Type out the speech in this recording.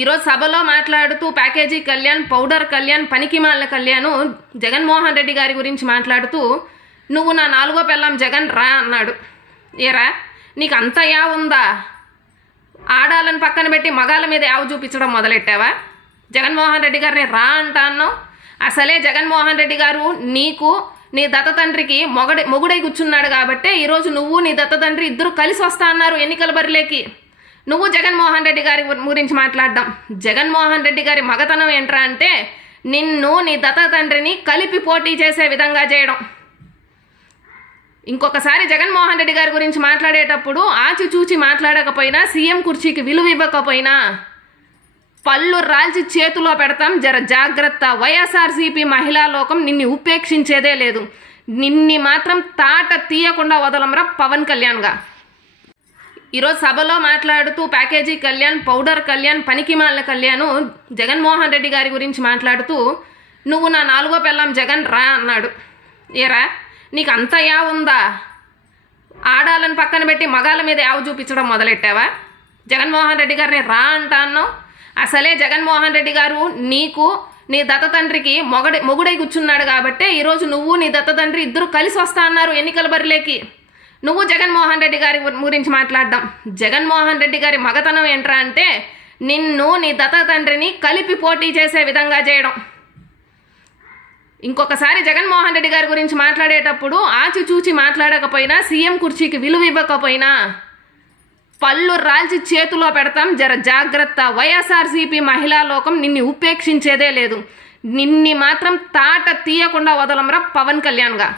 ఈరోజు సభలో మాట్లాడుతూ ప్యాకేజీ కళ్యాణ్, పౌడర్ కళ్యాణ్, పనికిమాలిన కళ్యాణ్ జగన్మోహన్ రెడ్డి గారి గురించి మాట్లాడుతూ నువ్వు నా 4వ పెళ్ళాం జగన్ రా అన్నాడు. ఏరా నీకు అంత యా ఉందా? ఆడాలని పక్కన పెట్టి మగాళ్ళ మీద యావ చూపించడం మొదలెట్టావా? జగన్మోహన్ రెడ్డి గారిని రా అంటా అన్నావు. అసలే జగన్మోహన్ రెడ్డి గారు నీకు నీ దత్త తండ్రికి మొగుడై కూర్చున్నాడు కాబట్టే ఈరోజు నువ్వు నీ దత్త తండ్రి ఇద్దరు కలిసి వస్తా అన్నారు ఎన్నికల బరిలోకి. నువ్వు జగన్మోహన్ రెడ్డి గారి గురించి మాట్లాడడం. జగన్మోహన్ రెడ్డి గారి మగతనం ఏంట్రా అంటే నిన్ను నీ దత్త తండ్రిని కలిపి పోటీ చేసే విధంగా చేయడం. ఇంకొకసారి జగన్మోహన్ రెడ్డి గారి గురించి మాట్లాడేటప్పుడు ఆచిచూచి మాట్లాడకపోయినా, సీఎం కుర్చీకి విలువ ఇవ్వకపోయినా పళ్ళు రాల్చి చేతిలో పెడతాం, జర జాగ్రత్త. వైఎస్ఆర్సీపీ మహిళా లోకం నిన్ను ఉపేక్షించేదే లేదు. నిన్ని మాత్రం తాట తీయకుండా వదలంరా పవన్ కళ్యాణ్గా. ఈరోజు సభలో మాట్లాడుతూ ప్యాకేజీ కళ్యాణ్, పౌడర్ కళ్యాణ్, పనికిమాలిన కళ్యాణ్ జగన్మోహన్ రెడ్డి గారి గురించి మాట్లాడుతూ నువ్వు నా 4వ పెళ్ళాం జగన్ రా అన్నాడు. ఏరా నీకు అంత యా ఉందా? ఆడాలని పక్కన పెట్టి మగాళ్ళ మీద యావ చూపించడం మొదలెట్టావా? జగన్మోహన్ రెడ్డి గారిని రా అంటా అన్నావు. అసలే జగన్మోహన్ రెడ్డి గారు నీకు నీ దత్త తండ్రికి మొగుడై కూర్చున్నాడు కాబట్టే ఈరోజు నువ్వు నీ దత్త తండ్రి ఇద్దరు కలిసి వస్తా అన్నారు ఎన్నికల బరిలోకి. నువ్వు జగన్మోహన్ రెడ్డి గారి గురించి మాట్లాడడం. జగన్మోహన్ రెడ్డి గారి మగతనం ఏంట్రా అంటే నిన్ను నీ దత్త తండ్రిని కలిపి పోటీ చేసే విధంగా చేయడం. ఇంకొకసారి జగన్మోహన్ రెడ్డి గారి గురించి మాట్లాడేటప్పుడు ఆచిచూచి మాట్లాడకపోయినా, సీఎం కుర్చీకి విలువ ఇవ్వకపోయినా పళ్ళు రాల్చి చేతిలో పెడతాం, జర జాగ్రత్త. వైఎస్ఆర్సీపీ మహిళా లోకం నిన్ను ఉపేక్షించేదే లేదు. నిన్ని మాత్రం తాట తీయకుండా వదలంరా పవన్ కళ్యాణ్గా.